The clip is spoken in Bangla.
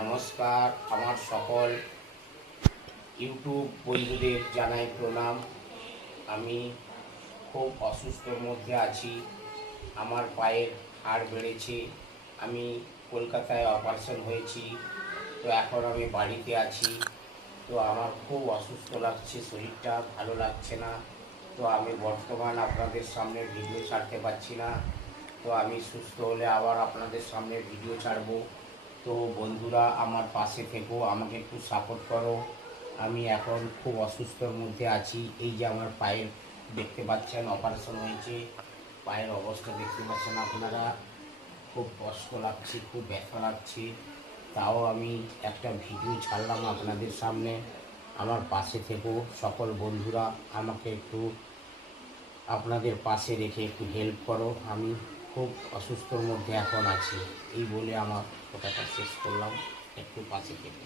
নমস্কার, আমার সকল ইউটিউব বন্ধুদের জানাই প্রণাম। আমি খুব অসুস্থর মধ্যে আছি। আমার পায়ের হাড় বেড়েছে। আমি কলকাতায় অপারেশন হয়েছি, তো এখন আমি বাড়িতে আছি। তো আমার খুব অসুস্থ লাগছে, শরীরটা ভালো লাগছে না। তো আমি বর্তমান আপনাদের সামনে ভিডিও ছাড়তে পারছি না। তো আমি সুস্থ হলে আবার আপনাদের সামনে ভিডিও ছাড়বো। তো বন্ধুরা, আমার পাশে থেকো, আমাকে একটু সাপোর্ট করো। আমি এখন খুব অসুস্থর মধ্যে আছি। এই যে আমার পায়ের দেখতে পাচ্ছেন অপারেশন হয়েছে, পায়ের অবস্থা দেখতে পাচ্ছেন আপনারা। খুব কষ্ট লাগছে, খুব ব্যথা লাগছে। তাও আমি একটা ভিডিও ছাড়লাম আপনাদের সামনে। আমার পাশে থেকো সকল বন্ধুরা, আমাকে একটু আপনাদের পাশে রেখে একটু হেল্প করো। আমি খুব অসুস্থর মধ্যে এখন আছি। এই বলে আমার কথাটা শেষ করলাম। একটু পাশে থেকে